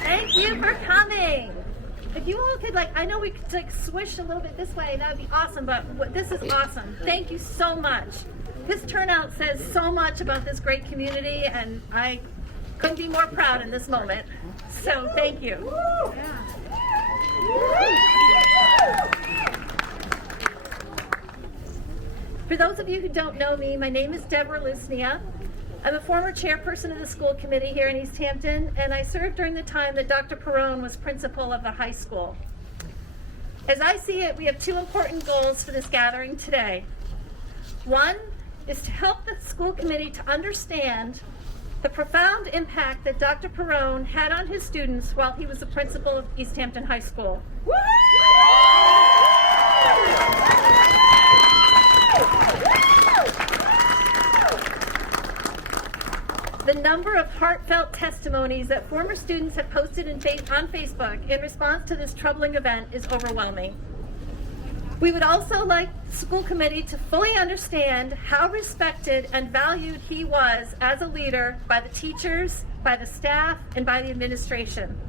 Thank you for coming. If you all could, I know we could swish a little bit this way, that would be awesome, but this is awesome. Thank you so much. This turnout says so much about this great community, and I couldn't be more proud in this moment. So thank you. For those of you who don't know me, my name is Deborah Lisnia. I'm a former chairperson of the school committee here in Easthampton, and I served during the time that Dr. Perrone was principal of the high school. As I see it, we have two important goals for this gathering today. One is to help the school committee to understand the profound impact that Dr. Perrone had on his students while he was the principal of Easthampton High School. The number of heartfelt testimonies that former students have posted on Facebook in response to this troubling event is overwhelming. We would also like the school committee to fully understand how respected and valued he was as a leader by the teachers, by the staff, and by the administration.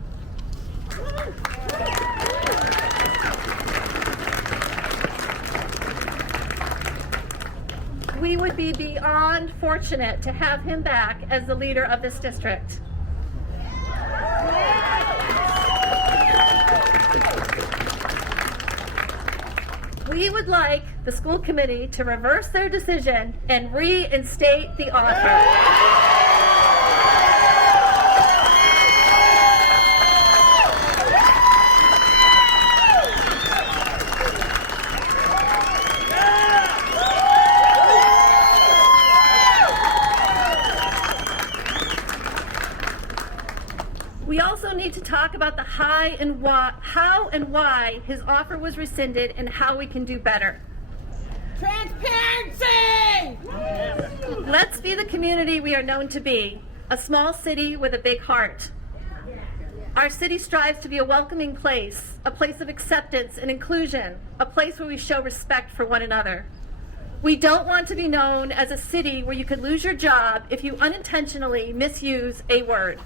We would be beyond fortunate to have him back as the leader of this district. We would like the school committee to reverse their decision and reinstate the offer. We also need to talk about the how and why his offer was rescinded and how we can do better. Transparency! Let's be the community we are known to be, a small city with a big heart. Our city strives to be a welcoming place, a place of acceptance and inclusion, a place where we show respect for one another. We don't want to be known as a city where you could lose your job if you unintentionally misuse a word.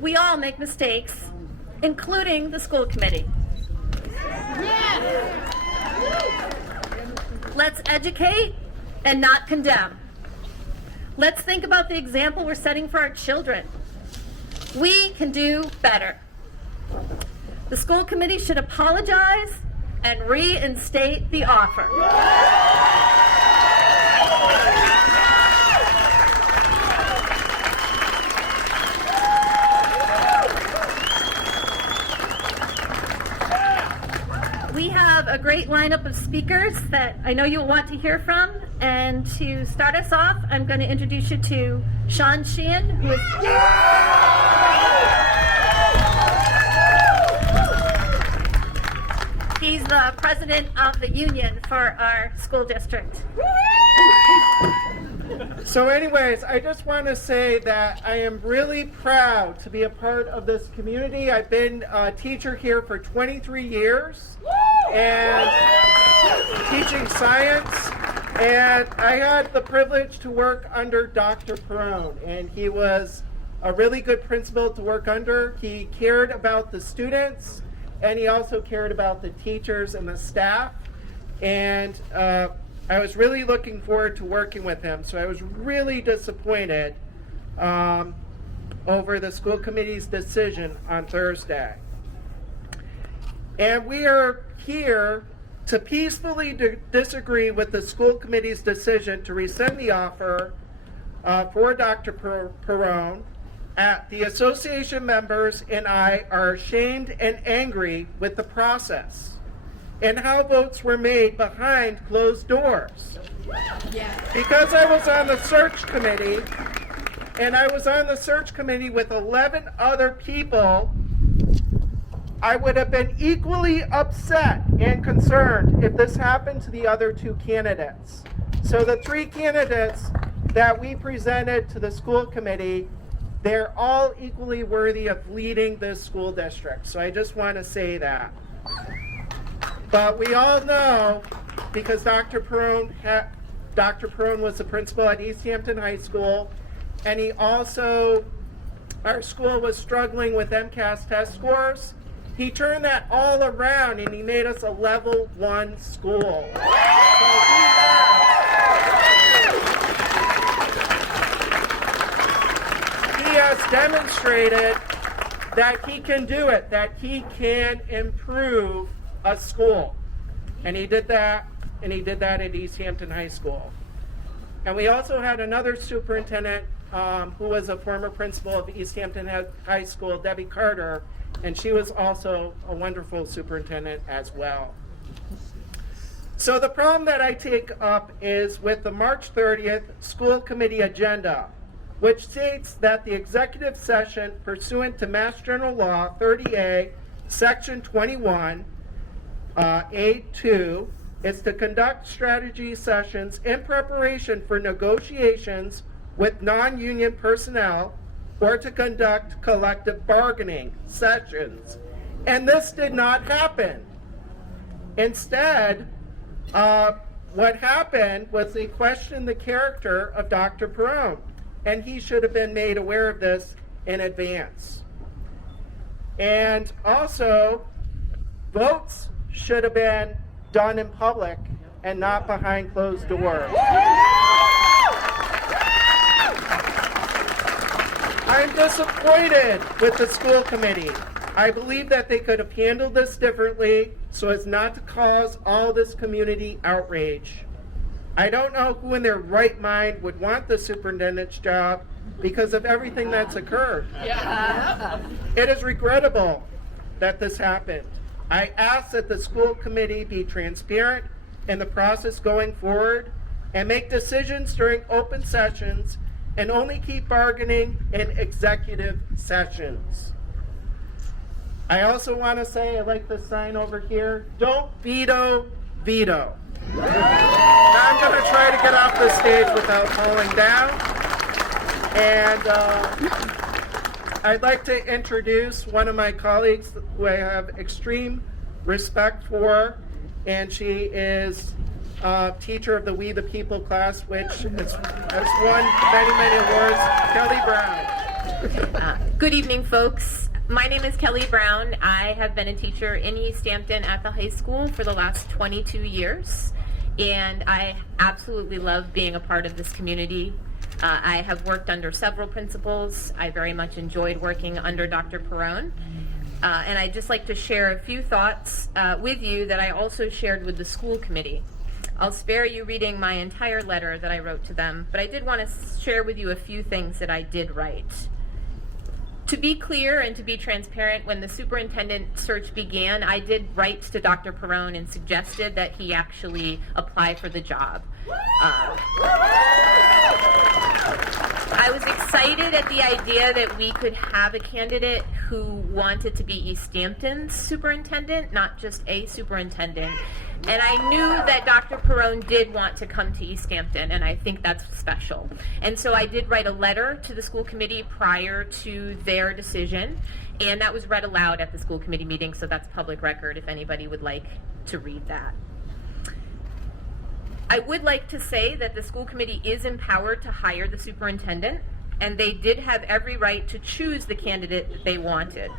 We all make mistakes, including the school committee. Let's educate and not condemn. Let's think about the example we're setting for our children. We can do better. The school committee should apologize and reinstate the offer. We have a great lineup of speakers that I know you'll want to hear from. And to start us off, I'm going to introduce you to Sean Sheehan, who is... He's the president of the union for our school district. So anyways, I just want to say that I am really proud to be a part of this community. I've been a teacher here for 23 years and teaching science. And I had the privilege to work under Dr. Perrone, and he was a really good principal to work under. He cared about the students, and he also cared about the teachers and the staff. And I was really looking forward to working with him. So I was really disappointed over the school committee's decision on Thursday. And we are here to peacefully disagree with the school committee's decision to rescind the offer for Dr. Perrone. The association members and I are ashamed and angry with the process and how votes were made behind closed doors. Because I was on the search committee, and I was on the search committee with 11 other people, I would have been equally upset and concerned if this happened to the other two candidates. So the three candidates that we presented to the school committee they're all equally worthy of leading this school district. So I just want to say that. But we all know, because Dr. Perrone was the principal at Easthampton High School, and he also, our school was struggling with MCAS test scores. He turned that all around and he made us a level 1 school. He has demonstrated that he can do it, that he can improve a school. And he did that, at Easthampton High School. And we also had another superintendent who was a former principal of Easthampton High School, Debbie Carter, and she was also a wonderful superintendent as well. So the problem that I take up is with the March 30th school committee agenda, which states that the executive session pursuant to Mass General Law 30A, Section 21, A2, is to conduct strategy sessions in preparation for negotiations with non-union personnel or to conduct collective bargaining sessions. And this did not happen. Instead, what happened was they questioned the character of Dr. Perrone, and he should have been made aware of this in advance. And also, votes should have been done in public and not behind closed doors. I'm disappointed with the school committee. I believe that they could have handled this differently so as not to cause all this community outrage. I don't know who in their right mind would want the superintendent's job because of everything that's occurred. Yeah. It is regrettable that this happened. I ask that the school committee be transparent in the process going forward and make decisions during open sessions and only keep bargaining in executive sessions. I also want to say, I like the sign over here, don't veto, veto. Now I'm going to try to get off the stage without falling down. And I'd like to introduce one of my colleagues who I have extreme respect for, and she is teacher of the We the People class, which has won many awards, Kelly Brown. Good evening, folks. My name is Kelly Brown. I have been a teacher in Easthampton at the high school for the last 22 years, and I absolutely love being a part of this community. I have worked under several principals. I very much enjoyed working under Dr. Perrone. And I'd just like to share a few thoughts with you that I also shared with the school committee. I'll spare you reading my entire letter that I wrote to them, but I did want to share with you a few things that I did write. To be clear and to be transparent, when the superintendent search began, I did write to Dr. Perrone and suggested that he actually apply for the job. I was excited at the idea that we could have a candidate who wanted to be Easthampton's superintendent, not just a superintendent. And I knew that Dr. Perrone did want to come to Easthampton, and I think that's special. And so I did write a letter to the school committee prior to their decision, and that was read aloud at the school committee meeting, so that's public record if anybody would like to read that. I would like to say that the school committee is empowered to hire the superintendent, and they did have every right to choose the candidate that they wanted.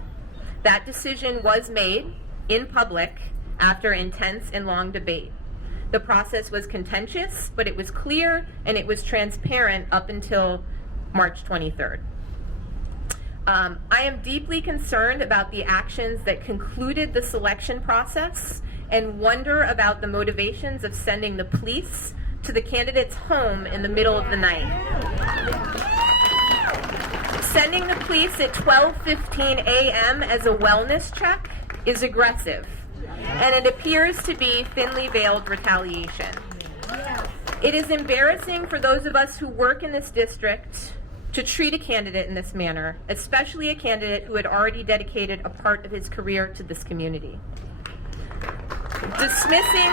That decision was made in public after intense and long debate. The process was contentious, but it was clear and it was transparent up until March 23rd. I am deeply concerned about the actions that concluded the selection process and wonder about the motivations of sending the police to the candidate's home in the middle of the night. Sending the police at 12:15 a.m. as a wellness check is aggressive, and it appears to be thinly veiled retaliation. It is embarrassing for those of us who work in this district to treat a candidate in this manner, especially a candidate who had already dedicated a part of his career to this community. Dismissing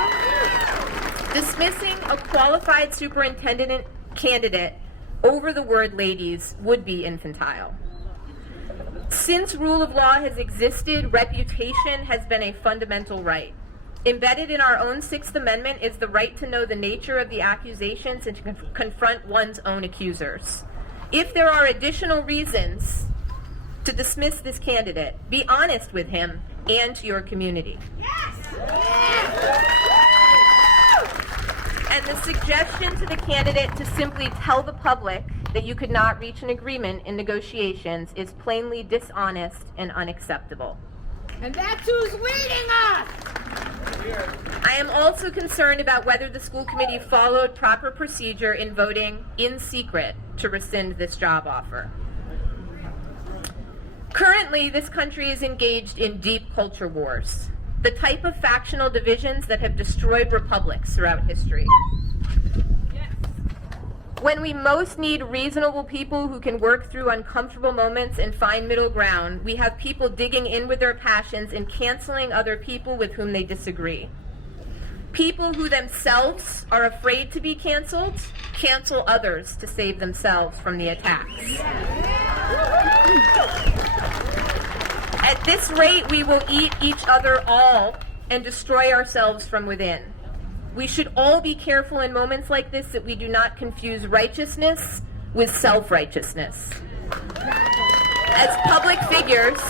a qualified superintendent candidate over the word ladies would be infantile. Since rule of law has existed, reputation has been a fundamental right. Embedded in our own Sixth Amendment is the right to know the nature of the accusations and to confront one's own accusers. If there are additional reasons to dismiss this candidate, be honest with him and to your community. Yes! And the suggestion to the candidate to simply tell the public that you could not reach an agreement in negotiations is plainly dishonest and unacceptable. And that's who's leading us! I am also concerned about whether the school committee followed proper procedure in voting in secret to rescind this job offer. Currently, this country is engaged in deep culture wars, the type of factional divisions that have destroyed republics throughout history. When we most need reasonable people who can work through uncomfortable moments and find middle ground, we have people digging in with their passions and canceling other people with whom they disagree. People who themselves are afraid to be canceled, cancel others to save themselves from the attacks. At this rate, we will eat each other all and destroy ourselves from within. We should all be careful in moments like this that we do not confuse righteousness with self-righteousness. As public figures,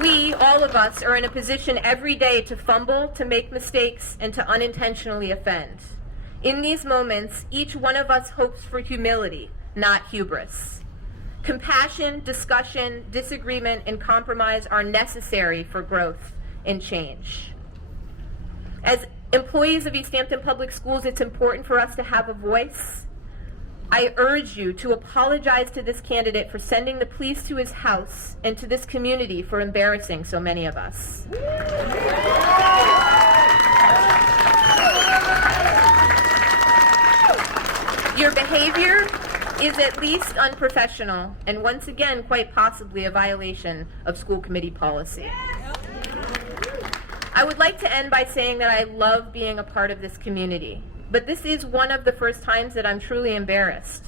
we, all of us, are in a position every day to fumble, to make mistakes, and to unintentionally offend. In these moments, each one of us hopes for humility, not hubris. Compassion, discussion, disagreement, and compromise are necessary for growth and change. As employees of Easthampton Public Schools, it's important for us to have a voice. I urge you to apologize to this candidate for sending the police to his house and to this community for embarrassing so many of us. Your behavior is at least unprofessional and once again quite possibly a violation of school committee policy. I would like to end by saying that I love being a part of this community, but this is one of the first times that I'm truly embarrassed.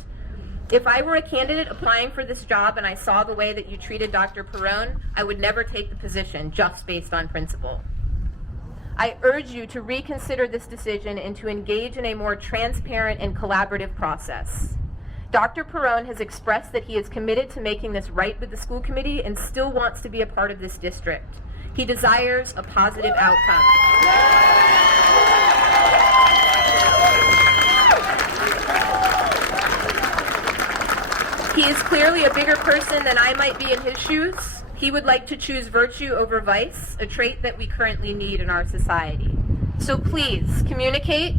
If I were a candidate applying for this job and I saw the way that you treated Dr. Perrone, I would never take the position just based on principle. I urge you to reconsider this decision and to engage in a more transparent and collaborative process. Dr. Perrone has expressed that he is committed to making this right with the school committee and still wants to be a part of this district. He desires a positive outcome. He is clearly a bigger person than I might be in his shoes. He would like to choose virtue over vice, a trait that we currently need in our society. So please, communicate,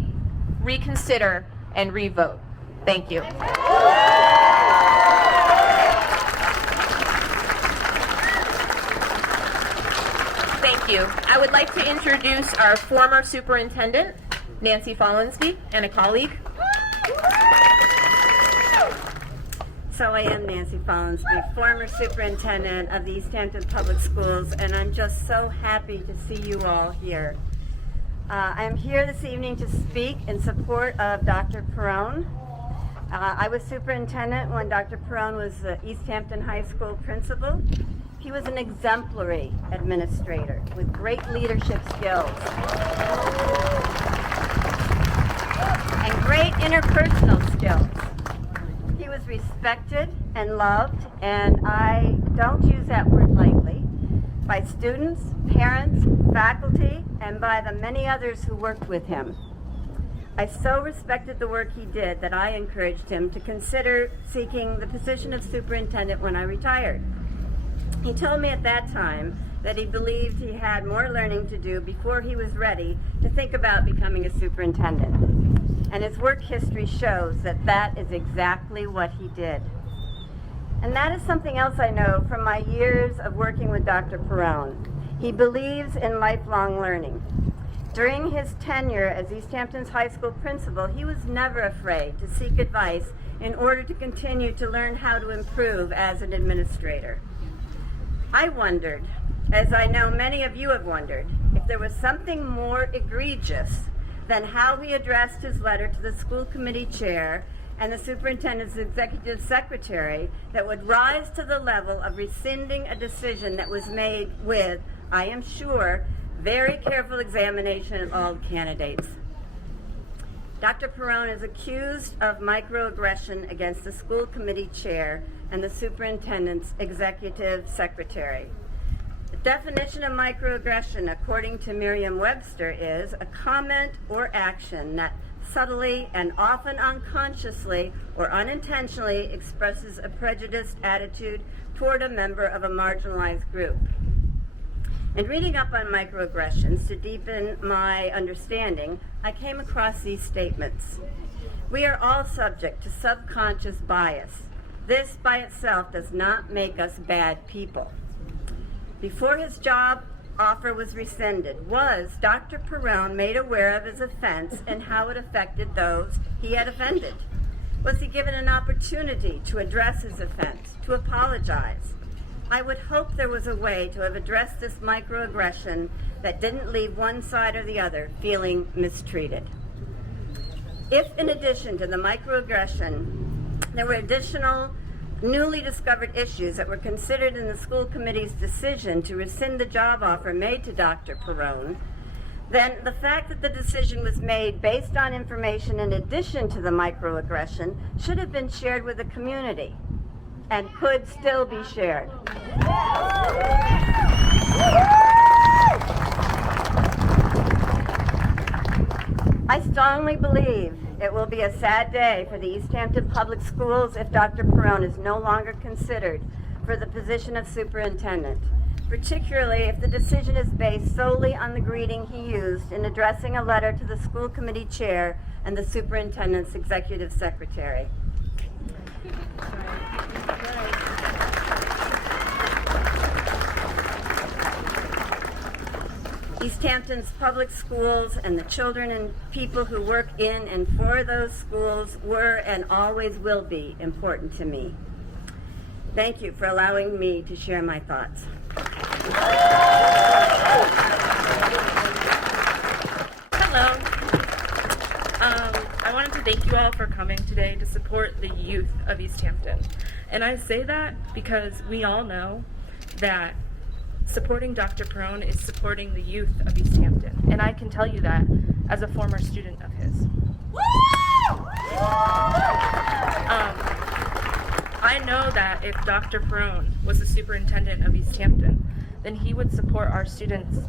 reconsider, and re-vote. Thank you. Thank you. I would like to introduce our former superintendent, Nancy Follansby, and a colleague. So I am Nancy Follansby, former superintendent of the Easthampton Public Schools, and I'm just so happy to see you all here. I'm here this evening to speak in support of Dr. Perrone. I was superintendent when Dr. Perrone was the Easthampton High School principal. He was an exemplary administrator with great leadership skills and great interpersonal skills. He was respected and loved, and I don't use that word lightly, by students, parents, faculty, and by the many others who worked with him. I so respected the work he did that I encouraged him to consider seeking the position of superintendent when I retired. He told me at that time that he believed he had more learning to do before he was ready to think about becoming a superintendent. And his work history shows that that is exactly what he did. And that is something else I know from my years of working with Dr. Perrone. He believes in lifelong learning. During his tenure as Easthampton's high school principal, he was never afraid to seek advice in order to continue to learn how to improve as an administrator. I wondered, as I know many of you have wondered, if there was something more egregious than how he addressed his letter to the school committee chair and the superintendent's executive secretary that would rise to the level of rescinding a decision that was made with, I am sure, very careful examination of all candidates. Dr. Perrone is accused of microaggression against the school committee chair and the superintendent's executive secretary. The definition of microaggression, according to Merriam-Webster, is a comment or action that subtly and often unconsciously or unintentionally expresses a prejudiced attitude toward a member of a marginalized group. In reading up on microaggressions to deepen my understanding, I came across these statements. We are all subject to subconscious bias. This by itself does not make us bad people. Before his job offer was rescinded, was Dr. Perrone made aware of his offense and how it affected those he had offended? Was he given an opportunity to address his offense, to apologize? I would hope there was a way to have addressed this microaggression that didn't leave one side or the other feeling mistreated. If, in addition to the microaggression, there were additional newly discovered issues that were considered in the school committee's decision to rescind the job offer made to Dr. Perrone, then the fact that the decision was made based on information in addition to the microaggression should have been shared with the community and could still be shared. I strongly believe it will be a sad day for the Easthampton Public Schools if Dr. Perrone is no longer considered for the position of superintendent, particularly if the decision is based solely on the greeting he used in addressing a letter to the school committee chair and the superintendent's executive secretary. Easthampton's public schools and the children and people who work in and for those schools were and always will be important to me. Thank you for allowing me to share my thoughts. Hello. I wanted to thank you all for coming today to support the youth of Easthampton. And I say that because we all know that supporting Dr. Perrone is supporting the youth of Easthampton. And I can tell you that as a former student of his. I know that if Dr. Perrone was the superintendent of Easthampton, then he would support our students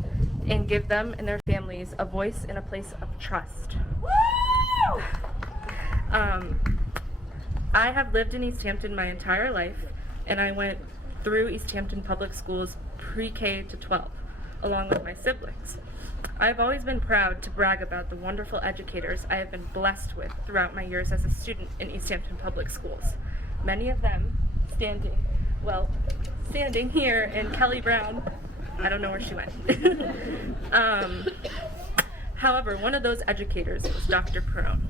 and give them and their families a voice and a place of trust. I have lived in Easthampton my entire life, and I went through Easthampton Public Schools pre-K to 12, along with my siblings. I've always been proud to brag about the wonderful educators I have been blessed with throughout my years as a student in Easthampton Public Schools. Many of them standing here, and Kelly Brown, I don't know where she went. However, one of those educators was Dr. Perrone.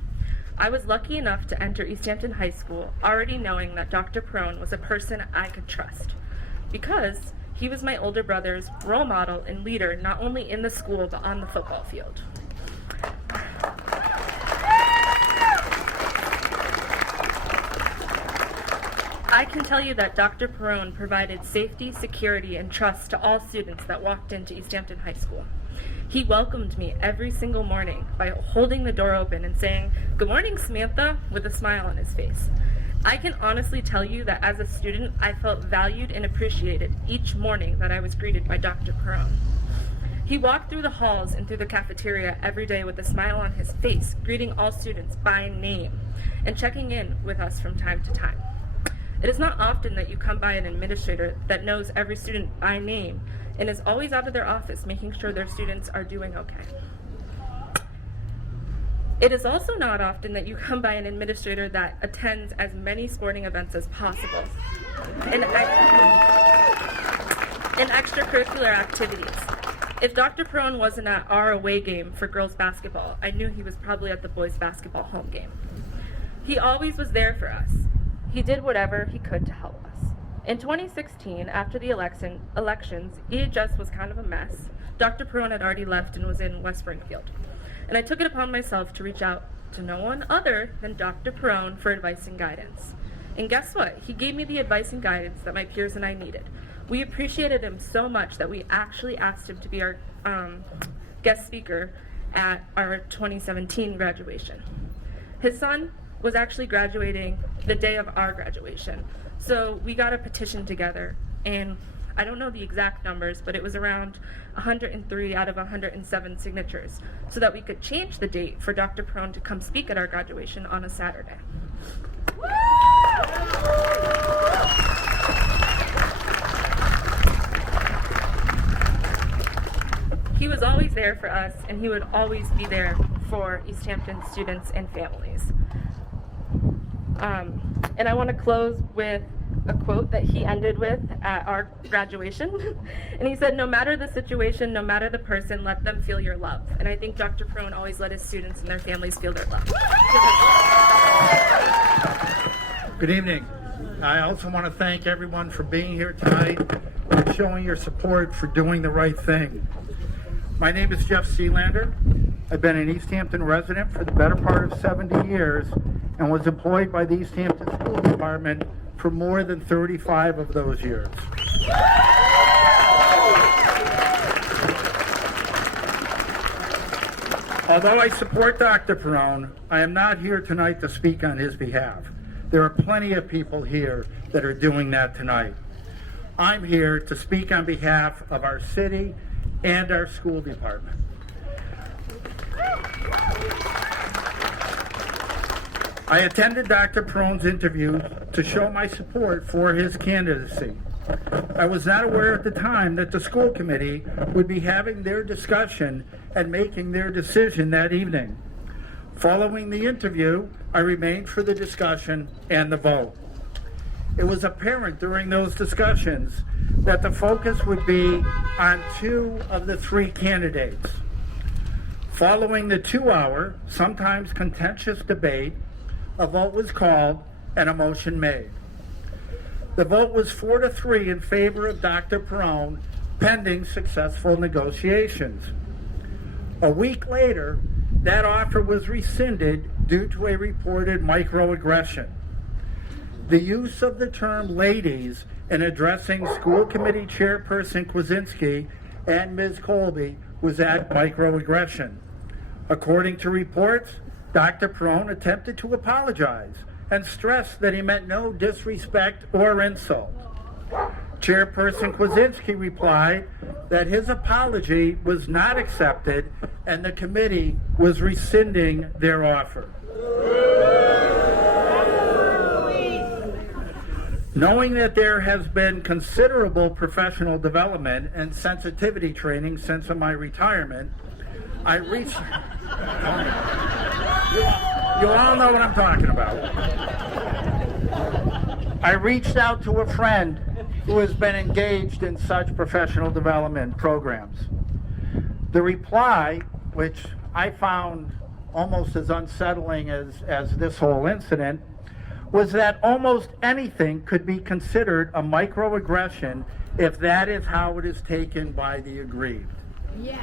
I was lucky enough to enter Easthampton High School already knowing that Dr. Perrone was a person I could trust, because he was my older brother's role model and leader, not only in the school but on the football field. I can tell you that Dr. Perrone provided safety, security, and trust to all students that walked into Easthampton High School. He welcomed me every single morning by holding the door open and saying, "Good morning, Samantha," with a smile on his face. I can honestly tell you that as a student, I felt valued and appreciated each morning that I was greeted by Dr. Perrone. He walked through the halls and through the cafeteria every day with a smile on his face, greeting all students by name and checking in with us from time to time. It is not often that you come by an administrator that knows every student by name and is always out of their office making sure their students are doing okay. It is also not often that you come by an administrator that attends as many sporting events as possible and extracurricular activities. If Dr. Perrone wasn't at our away game for girls basketball, I knew he was probably at the boys basketball home game. He always was there for us. He did whatever he could to help us. In 2016, after the elections, EHS was kind of a mess. Dr. Perrone had already left and was in West Springfield. And I took it upon myself to reach out to no one other than Dr. Perrone for advice and guidance. And guess what? He gave me the advice and guidance that my peers and I needed. We appreciated him so much that we actually asked him to be our guest speaker at our 2017 graduation. His son was actually graduating the day of our graduation. So we got a petition together, and I don't know the exact numbers, but it was around 103 out of 107 signatures, so that we could change the date for Dr. Perrone to come speak at our graduation on a Saturday. He was always there for us, and he would always be there for Easthampton students and families. And I want to close with a quote that he ended with at our graduation. And he said, "No matter the situation, no matter the person, let them feel your love." And I think Dr. Perrone always let his students and their families feel their love. Good evening. I also want to thank everyone for being here tonight and showing your support for doing the right thing. My name is Jeff Sealander. I've been an Easthampton resident for the better part of 70 years and was employed by the Easthampton School Department for more than 35 of those years. Although I support Dr. Perrone, I am not here tonight to speak on his behalf. There are plenty of people here that are doing that tonight. I'm here to speak on behalf of our city and our school department. I attended Dr. Perrone's interview to show my support for his candidacy. I was not aware at the time that the school committee would be having their discussion and making their decision that evening. Following the interview, I remained for the discussion and the vote. It was apparent during those discussions that the focus would be on 2 of the 3 candidates. Following the 2-hour, sometimes contentious debate, a vote was called and a motion made. The vote was 4-3 in favor of Dr. Perrone, pending successful negotiations. A week later, that offer was rescinded due to a reported microaggression. The use of the term ladies in addressing school committee chairperson Kwasinski and Ms. Colby was at microaggression. According to reports, Dr. Perrone attempted to apologize and stressed that he meant no disrespect or insult. Chairperson Kwasinski replied that his apology was not accepted and the committee was rescinding their offer. Knowing that there has been considerable professional development and sensitivity training since my retirement, I reached... You all know what I'm talking about. I reached out to a friend who has been engaged in such professional development programs. The reply, which I found almost as unsettling as this whole incident, was that almost anything could be considered a microaggression if that is how it is taken by the aggrieved. Yes.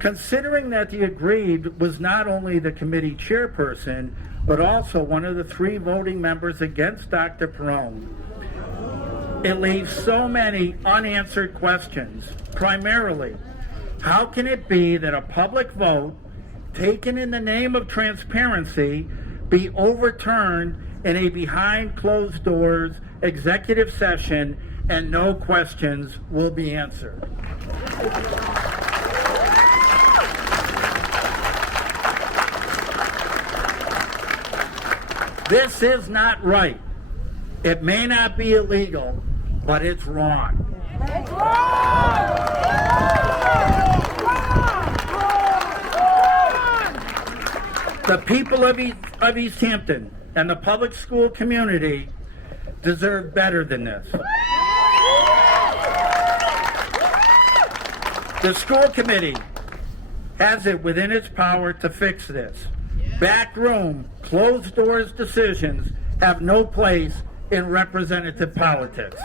Considering that the aggrieved was not only the committee chairperson, but also one of the 3 voting members against Dr. Perrone, it leaves so many unanswered questions. Primarily, how can it be that a public vote taken in the name of transparency be overturned in a behind closed doors executive session and no questions will be answered? This is not right. It may not be illegal, but it's wrong. It's wrong! The people of Easthampton and the public school community deserve better than this. The school committee has it within its power to fix this. Backroom, closed doors decisions have no place in representative politics.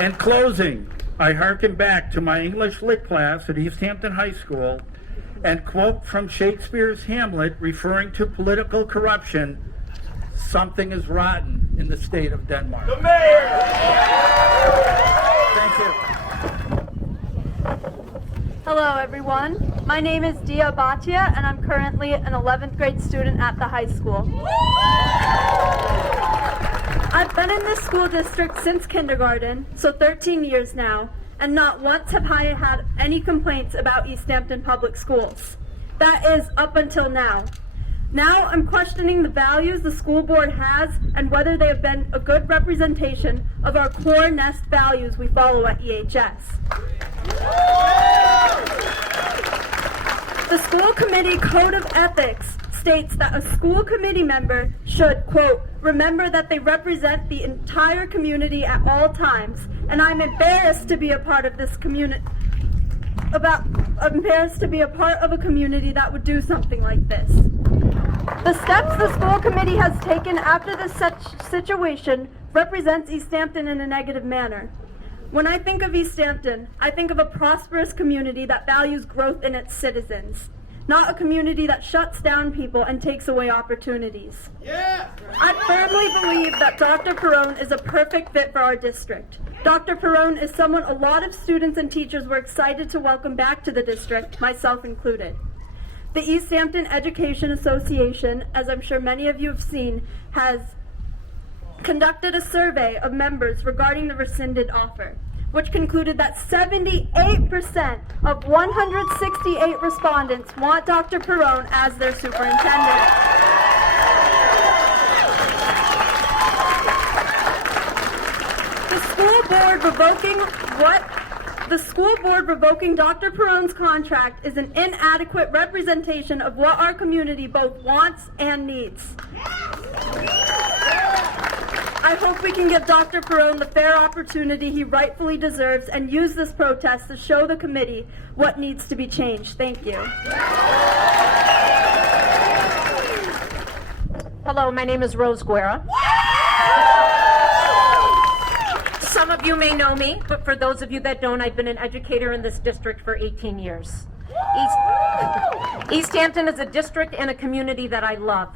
In closing, I hearken back to my English Lit class at Easthampton High School and quote from Shakespeare's Hamlet referring to political corruption, "Something is rotten in the state of Denmark." The mayor! Thank you. Hello everyone, my name is Batia and I'm currently an 11th grade student at the high school. I've been in this school district since kindergarten, so 13 years now, and not once have I had any complaints about Easthampton Public Schools. That is up until now. Now I'm questioning the values the school board has and whether they have been a good representation of our core nest values we follow at EHS. The school committee code of ethics states that a school committee member should, quote, remember that they represent the entire community at all times, and I'm embarrassed to be a part of this community, embarrassed to be a part of a community that would do something like this. The steps the school committee has taken after this such situation represents Easthampton in a negative manner. When I think of Easthampton, I think of a prosperous community that values growth in its citizens, not a community that shuts down people and takes away opportunities. Yeah! I firmly believe that Dr. Perrone is a perfect fit for our district. Dr. Perrone is someone a lot of students and teachers were excited to welcome back to the district, myself included. The Easthampton Education Association, as I'm sure many of you have seen, has conducted a survey of members regarding the rescinded offer, which concluded that 78% of 168 respondents want Dr. Perrone as their superintendent. The school board revoking Dr. Perrone's contract is an inadequate representation of what our community both wants and needs. I hope we can give Dr. Perrone the fair opportunity he rightfully deserves and use this protest to show the committee what needs to be changed. Thank you. Hello, my name is Rose Guerra. Some of you may know me, but for those of you that don't, I've been an educator in this district for 18 years. Easthampton is a district and a community that I love.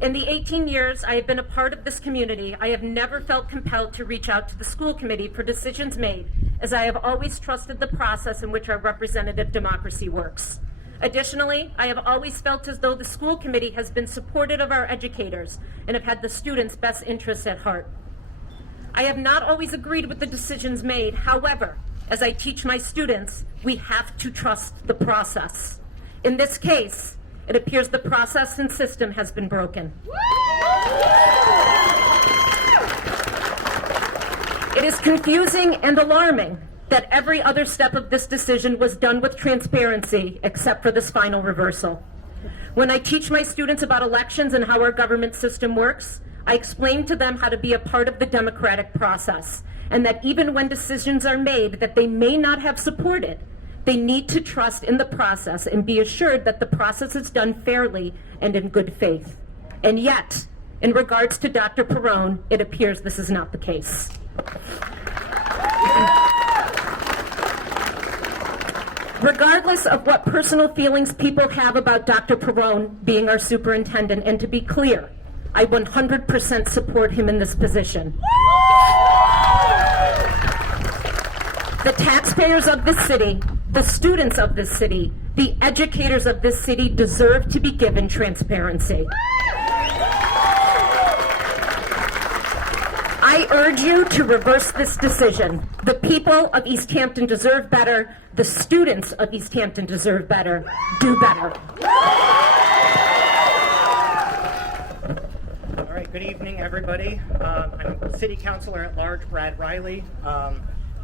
In the 18 years I have been a part of this community, I have never felt compelled to reach out to the school committee for decisions made, as I have always trusted the process in which our representative democracy works. Additionally, I have always felt as though the school committee has been supportive of our educators and have had the students' best interests at heart. I have not always agreed with the decisions made. However, as I teach my students, we have to trust the process. In this case, it appears the process and system has been broken. It is confusing and alarming that every other step of this decision was done with transparency except for this final reversal. When I teach my students about elections and how our government system works, I explain to them how to be a part of the democratic process, and that even when decisions are made that they may not have supported, they need to trust in the process and be assured that the process is done fairly and in good faith. And yet, in regards to Dr. Perrone, it appears this is not the case. Regardless of what personal feelings people have about Dr. Perrone being our superintendent, and to be clear, I 100% support him in this position. The taxpayers of this city, the students of this city, the educators of this city deserve to be given transparency. I urge you to reverse this decision. The people of Easthampton deserve better. The students of Easthampton deserve better. Do better. All right, good evening, everybody. I'm City Councilor at Large Brad Riley.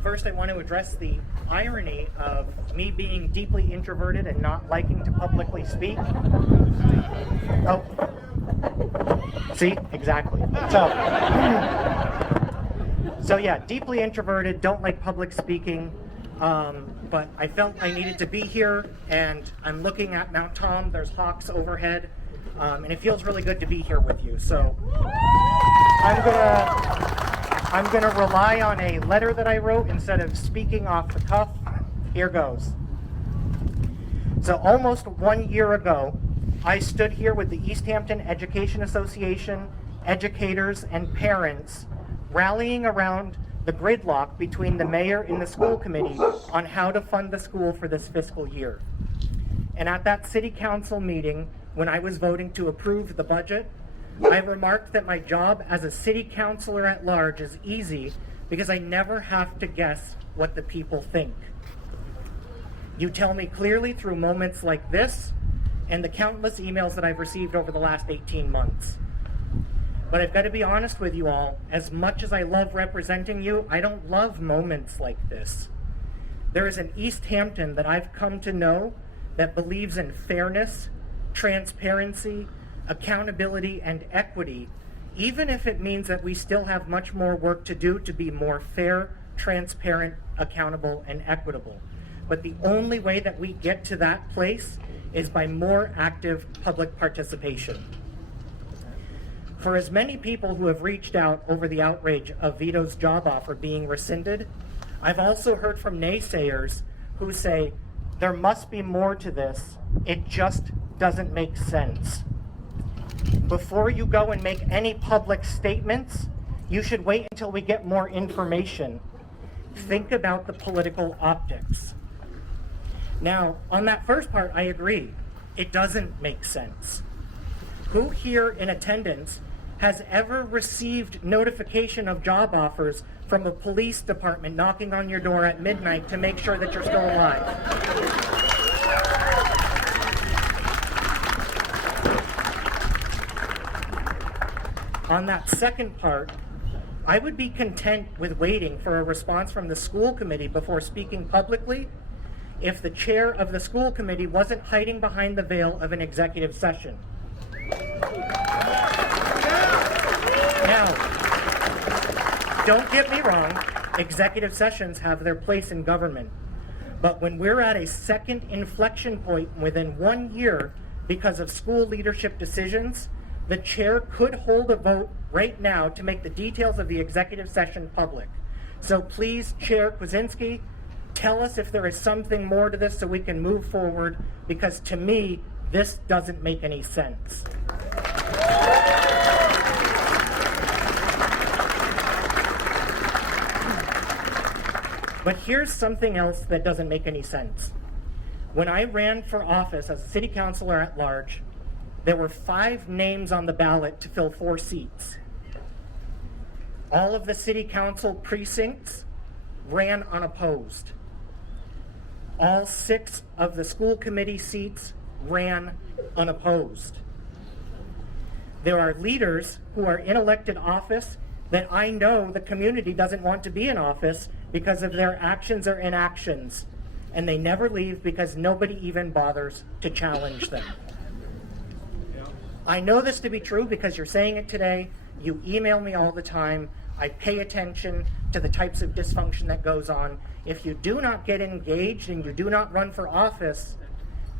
First, I want to address the irony of me being deeply introverted and not liking to publicly speak. Oh, see, exactly. So yeah, deeply introverted, don't like public speaking, but I felt I needed to be here, and I'm looking at Mount Tom. There's hawks overhead, and it feels really good to be here with you. So I'm gonna I'm going to rely on a letter that I wrote instead of speaking off the cuff. Here goes. So almost 1 year ago, I stood here with the Easthampton Education Association, educators, and parents rallying around the gridlock between the mayor and the school committee on how to fund the school for this fiscal year. And at that city council meeting, when I was voting to approve the budget, I remarked that my job as a city councilor at large is easy because I never have to guess what the people think. You tell me clearly through moments like this and the countless emails that I've received over the last 18 months. But I've got to be honest with you all, as much as I love representing you, I don't love moments like this. There is an Easthampton that I've come to know that believes in fairness, transparency, accountability, and equity, even if it means that we still have much more work to do to be more fair, transparent, accountable, and equitable. But the only way that we get to that place is by more active public participation. For as many people who have reached out over the outrage of Vito's job offer being rescinded, I've also heard from naysayers who say, there must be more to this, it just doesn't make sense. Before you go and make any public statements, you should wait until we get more information. Think about the political optics. Now, on that first part, I agree. It doesn't make sense. Who here in attendance has ever received notification of job offers from a police department knocking on your door at midnight to make sure that you're still alive? On that second part, I would be content with waiting for a response from the school committee before speaking publicly if the chair of the school committee wasn't hiding behind the veil of an executive session. Now, don't get me wrong, executive sessions have their place in government. But when we're at a second inflection point within 1 year because of school leadership decisions, the chair could hold a vote right now to make the details of the executive session public. So please, Chair Kwasinski, tell us if there is something more to this so we can move forward, because to me, this doesn't make any sense. But here's something else that doesn't make any sense. When I ran for office as a city councilor at large, there were 5 names on the ballot to fill 4 seats. All of the city council precincts ran unopposed. All 6 of the school committee seats ran unopposed. There are leaders who are in elected office that I know the community doesn't want to be in office because of their actions or inactions, and they never leave because nobody even bothers to challenge them. I know this to be true because you're saying it today. You email me all the time. I pay attention to the types of dysfunction that goes on. If you do not get engaged and you do not run for office,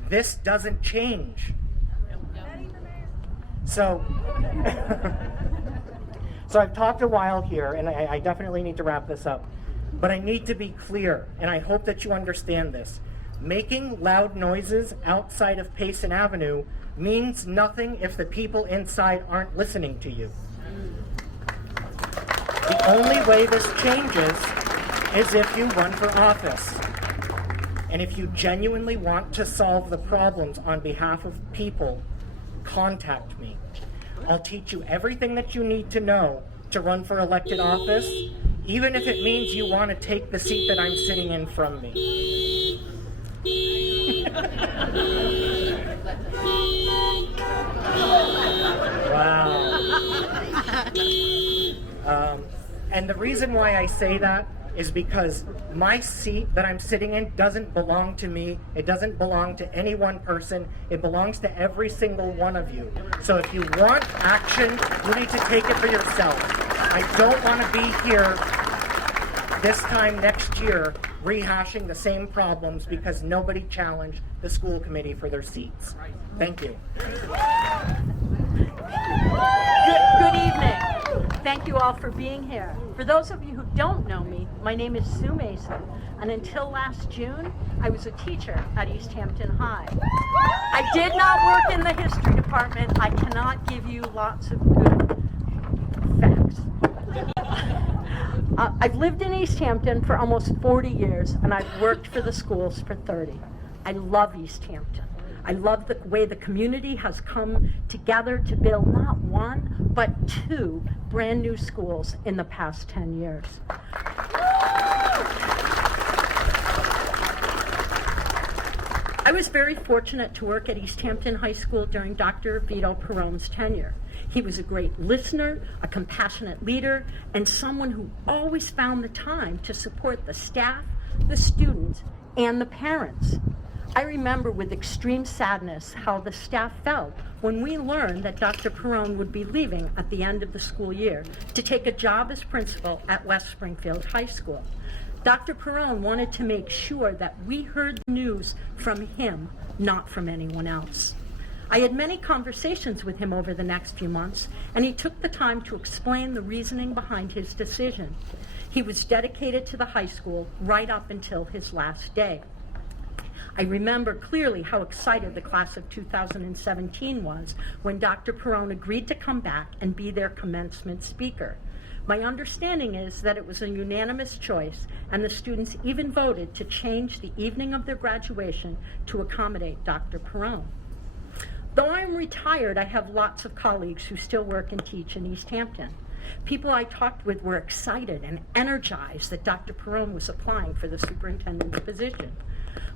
this doesn't change. So, so I've talked a while here, and I definitely need to wrap this up. But I need to be clear, and I hope that you understand this. Making loud noises outside of Payson Avenue means nothing if the people inside aren't listening to you. The only way this changes is if you run for office. And if you genuinely want to solve the problems on behalf of people, contact me. I'll teach you everything that you need to know to run for elected office, even if it means you want to take the seat that I'm sitting in from me. Wow. And the reason why I say that is because my seat that I'm sitting in doesn't belong to me. It doesn't belong to any one person. It belongs to every single one of you. So if you want action, you need to take it for yourself. I don't want to be here this time next year rehashing the same problems because nobody challenged the school committee for their seats. Thank you. Good evening. Thank you all for being here. For those of you who don't know me, my name is Sue Mason, and until last June, I was a teacher at Easthampton High. I did not work in the history department. I cannot give you lots of good facts. I've lived in Easthampton for almost 40 years, and I've worked for the schools for 30. I love Easthampton. I love the way the community has come together to build not one, but 2 brand new schools in the past 10 years. I was very fortunate to work at Easthampton High School during Dr. Vito Perrone's tenure. He was a great listener, a compassionate leader, and someone who always found the time to support the staff, the students, and the parents. I remember with extreme sadness how the staff felt when we learned that Dr. Perrone would be leaving at the end of the school year to take a job as principal at West Springfield High School. Dr. Perrone wanted to make sure that we heard the news from him, not from anyone else. I had many conversations with him over the next few months, and he took the time to explain the reasoning behind his decision. He was dedicated to the high school right up until his last day. I remember clearly how excited the class of 2017 was when Dr. Perrone agreed to come back and be their commencement speaker. My understanding is that it was a unanimous choice, and the students even voted to change the evening of their graduation to accommodate Dr. Perrone. Though I am retired, I have lots of colleagues who still work and teach in Easthampton. People I talked with were excited and energized that Dr. Perrone was applying for the superintendent's position.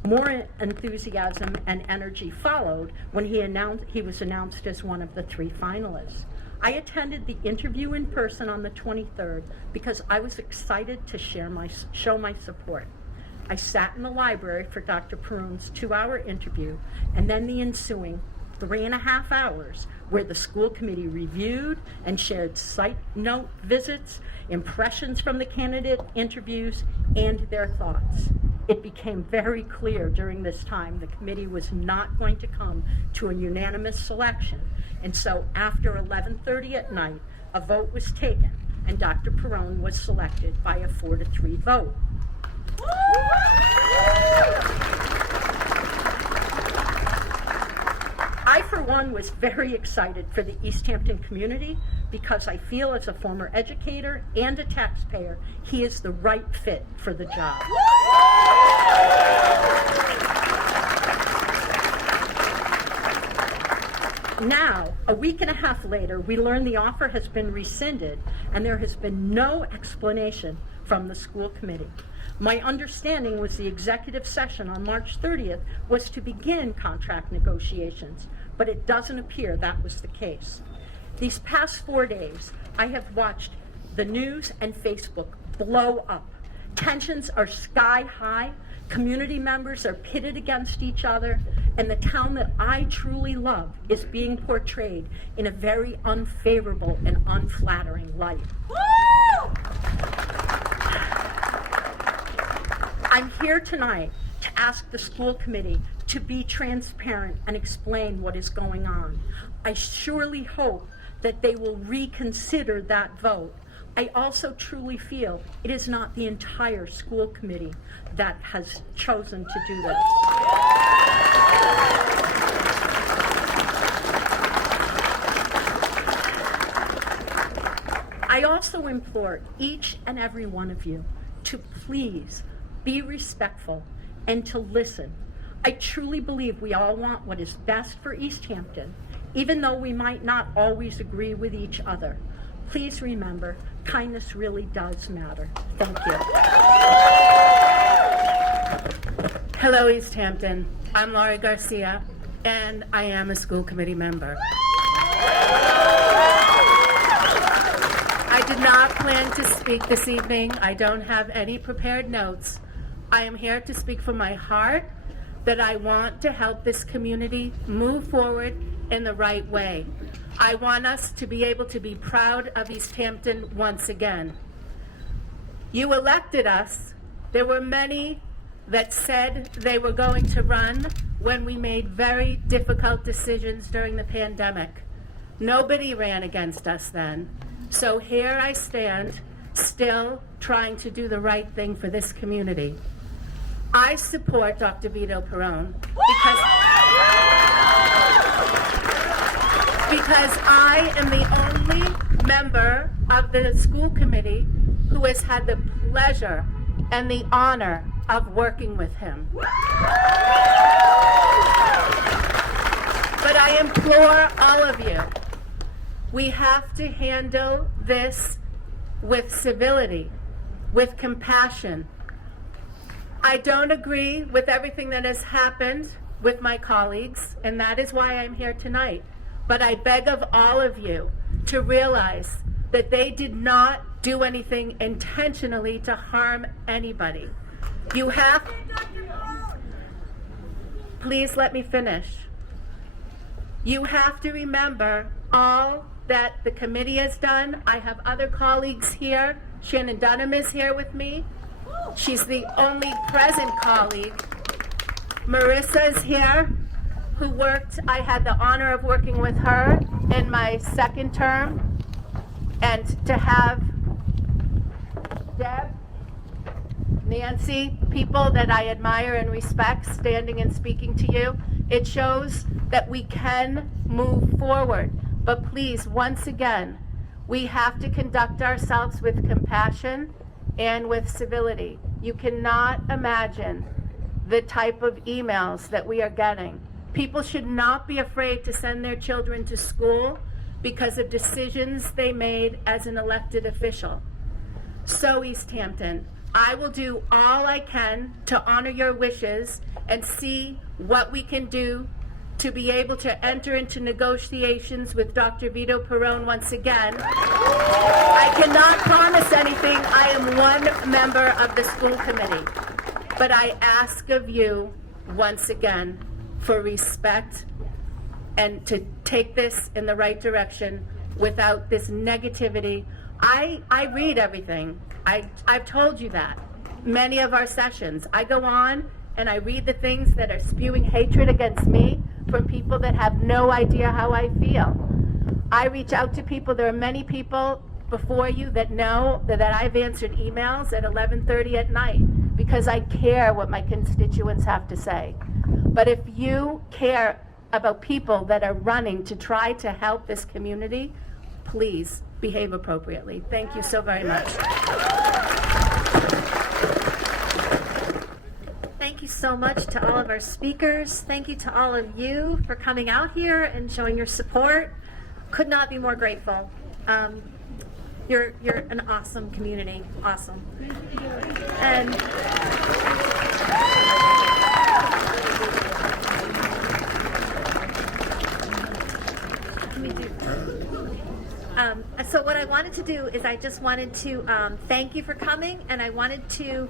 More enthusiasm and energy followed when he was announced as one of the 3 finalists. I attended the interview in person on the 23rd because I was excited to show my support. I sat in the library for Dr. Perrone's 2-hour interview and then the ensuing 3.5 hours where the school committee reviewed and shared site note visits, impressions from the candidate interviews, and their thoughts. It became very clear during this time the committee was not going to come to a unanimous selection, and so after 11:30 at night, a vote was taken, and Dr. Perrone was selected by a 4-3 vote. I, for one, was very excited for the Easthampton community because I feel as a former educator and a taxpayer, he is the right fit for the job. Now, a week and a half later, we learn the offer has been rescinded and there has been no explanation from the school committee. My understanding was the executive session on March 30th was to begin contract negotiations, but it doesn't appear that was the case. These past 4 days, I have watched the news and Facebook blow up. Tensions are sky high, community members are pitted against each other, and the town that I truly love is being portrayed in a very unfavorable and unflattering light. I'm here tonight to ask the school committee to be transparent and explain what is going on. I surely hope that they will reconsider that vote. I also truly feel it is not the entire school committee that has chosen to do this. I also implore each and every one of you to please be respectful and to listen. I truly believe we all want what is best for Easthampton, even though we might not always agree with each other. Please remember, kindness really does matter. Thank you. Hello, Easthampton. I'm Laurie Garcia, and I am a school committee member. I did not plan to speak this evening. I don't have any prepared notes. I am here to speak from my heart that I want to help this community move forward in the right way. I want us to be able to be proud of Easthampton once again. You elected us. There were many that said they were going to run when we made very difficult decisions during the pandemic. Nobody ran against us then. So here I stand, still trying to do the right thing for this community. I support Dr. Vito Perrone because I am the only member of the school committee who has had the pleasure and the honor of working with him. But I implore all of you, we have to handle this with civility, with compassion. I don't agree with everything that has happened with my colleagues, and that is why I'm here tonight. But I beg of all of you to realize that they did not do anything intentionally to harm anybody. You have... Please let me finish. You have to remember all that the committee has done. I have other colleagues here. Shannon Dunham is here with me. She's the only present colleague. Marissa's here, who worked, I had the honor of working with her in my second term. And to have Deb, Nancy, people that I admire and respect standing and speaking to you, it shows that we can move forward. But please, once again, we have to conduct ourselves with compassion and with civility. You cannot imagine the type of emails that we are getting. People should not be afraid to send their children to school because of decisions they made as an elected official. So, Easthampton, I will do all I can to honor your wishes and see what we can do to be able to enter into negotiations with Dr. Vito Perrone once again. I cannot promise anything. I am one member of the school committee. But I ask of you, once again, for respect and to take this in the right direction without this negativity. I read everything. I've told you that. Many of our sessions, I go on and I read the things that are spewing hatred against me from people that have no idea how I feel. I reach out to people. There are many people before you that know that I've answered emails at 11:30 at night because I care what my constituents have to say. But if you care about people that are running to try to help this community, please behave appropriately. Thank you so very much. Thank you so much to all of our speakers. Thank you to all of you for coming out here and showing your support. Could not be more grateful. You're an awesome community. Awesome. And so what I wanted to do is I just wanted to thank you for coming, and I wanted to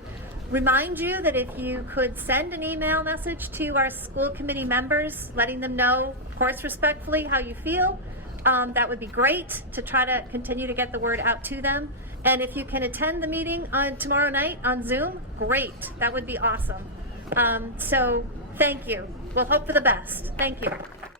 remind you that if you could send an email message to our school committee members, letting them know, of course respectfully, how you feel, that would be great to try to continue to get the word out to them. And if you can attend the meeting on tomorrow night on Zoom, great. That would be awesome. So thank you. We'll hope for the best. Thank you.